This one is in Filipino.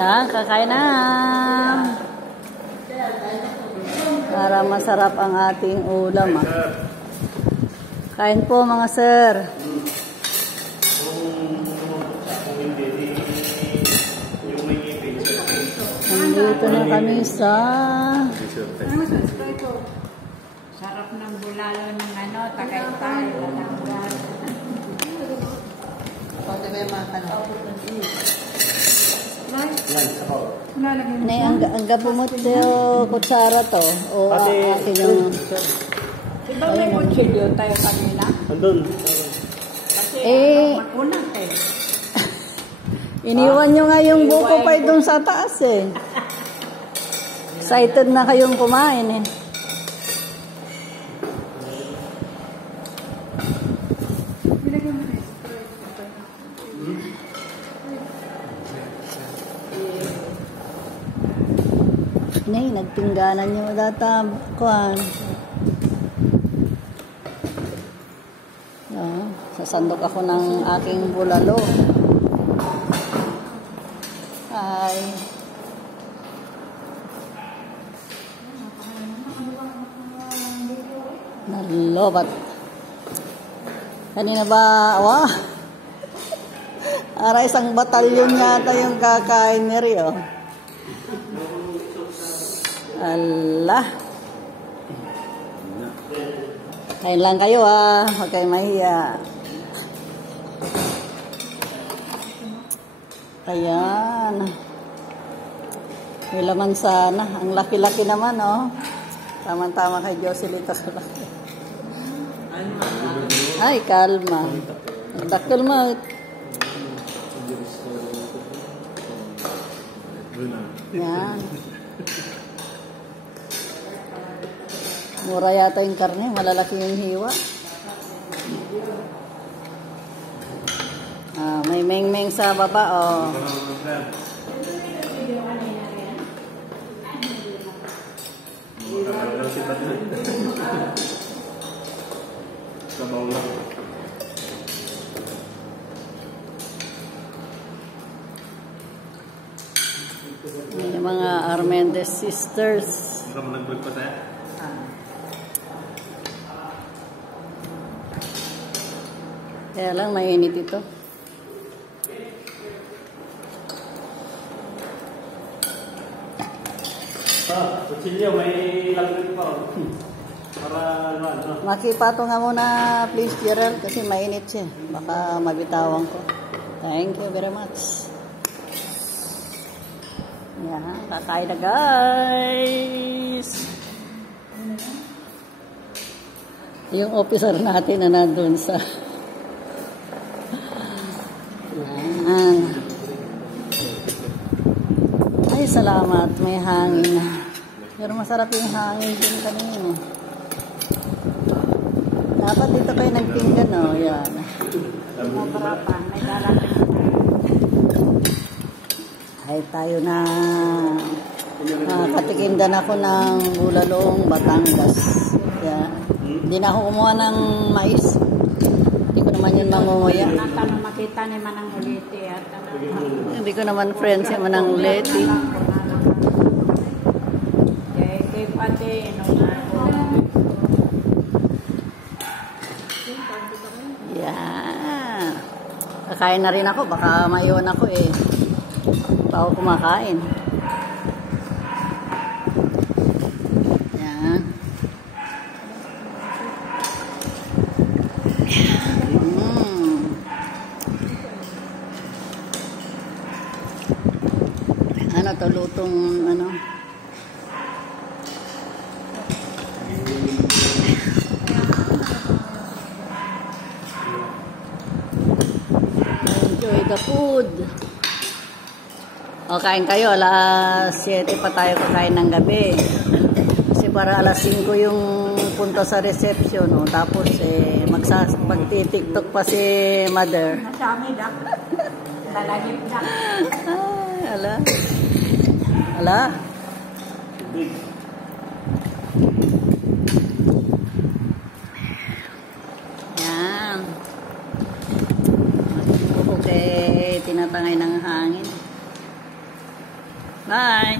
Yan, kakain na. Para masarap ang ating ulam. Kain po mga sir. Nandito na kami sa... Sarap ng bulalo ng ano, Tagaytay. Pwede ba yung mga kanal? Ang gabumot yung kutsara to. O akin yung... Diba may kutsilyo tayo kanina? Andun. Kasi makunat eh. Iniwan nyo nga yung buko pa doon sa taas eh. Excited na kayong kumain eh. Nay, nagtingganan nyo data kuhan. Sasandok ako ng aking bulalo. Hi. Nalobat. Kanina ba, wah. Ara isang batalyon yata yung kakain ni Rio. Allah. Kain lang kayo huwag kayo mahiya. Ayan. May laman sana. Ang laki-laki naman Tama-tama kay Jocelita sa laki. Ay, kalma. Dakil mo. Yan. Mura yata yung karne. Malalaki yung hiwa. May meng-meng sa baba, Yung mga Armendez sisters. Kaya lang mainit ito. Kutsilyo, may laglag pa. Para ano. Makipato nga muna please Gerald kasi mainit siya. Baka mabitawan ko. Thank you very much. Yan, kakain na guys. Yung officer natin na nandun sa yan. Ay, salamat. May hangin. Pero masarap yung hangin din kanina. Dapat dito kayo nagpinggan, Yan. Masarapan. May darating. Ay, tayo na. Katikindan ako ng Bulalong, Batangas. Yan. Hindi na ako kumuha ng mais. Hindi ko naman yun mamumuya. Natanong makita ni Manang Uliti at Hindi ko naman friends yung Manang Uliti. kay Pate, Yan. Kakain na rin ako. Baka maiwan ako Pa ako kumakain. Yan. Ano to, lutong enjoy the food. Kain kayo, alas 7 pa tayo kakain ng gabi. Kasi para alas 5 yung punta sa reception. Tapos magti-tiktok pa si mother. Nasami dak. Lalagip dak. Ay, ala. Yan. Okay, tinatangay ng hangin. Bye!